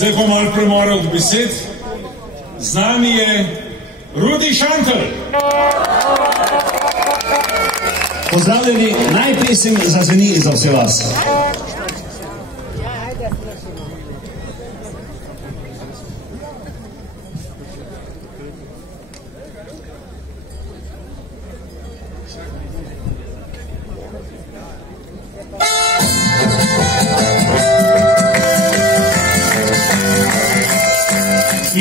Zdaj pa malo premora od besed. Z nami je Rudi Šantel. Pozdravljeni, naj pesem zazveni za vse vas.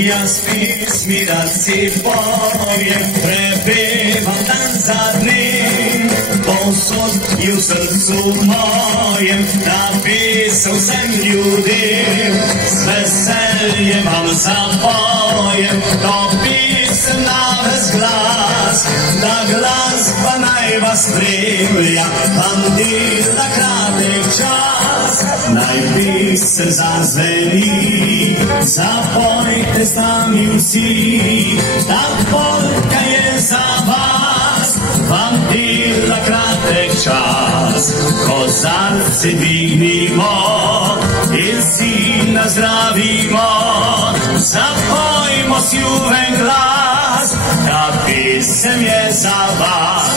Jaz pismi rad si pojem, prepevam dan za dnem, povsod je v srcu mojem, napisal sem ljudem, z veseljem vam zapojem, to pisem na ves glas, da glasba naj vas spremlja, vam dela kratek čas, naj pisem zazveni, zapojte z nami vsi, ta polka je za vas, vam dela kratek čas, kozarce dvignimo in si nazdravimo, zapojmo si ljuben glas, ta pisem je za vas.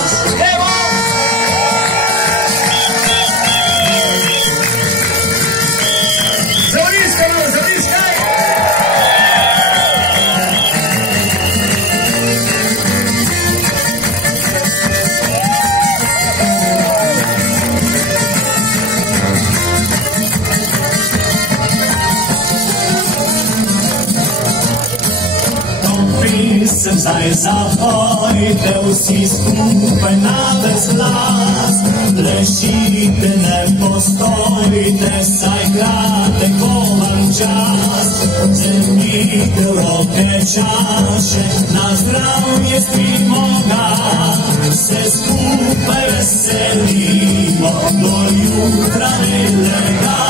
Pisem zdaj zapojte vsi skupaj na ves glas, plešite, ne postojite, saj kratek bo vam čas, vzemite v roke čaše, na zdravje spimo ga, se skupaj veselimo do jutra nelega.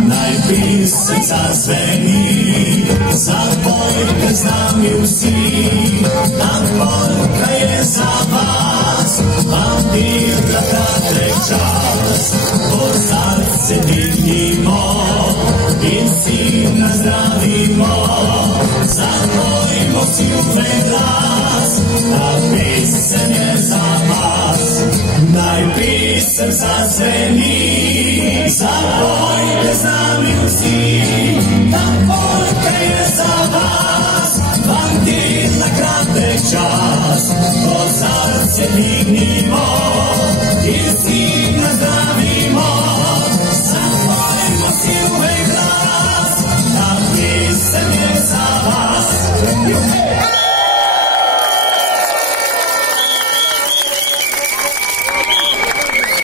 Naj pisem zazveni, zapojte z nami vsi, ta polka je za vas, vam dela kratek čas, kozarce dvignimo in si nazdravimo, zapojmo si ljuben glas, ta pisem je za vas. Naj pisem zazveni, zapojte z nami vsi, ta polka je za vas, vam dela kratek čas.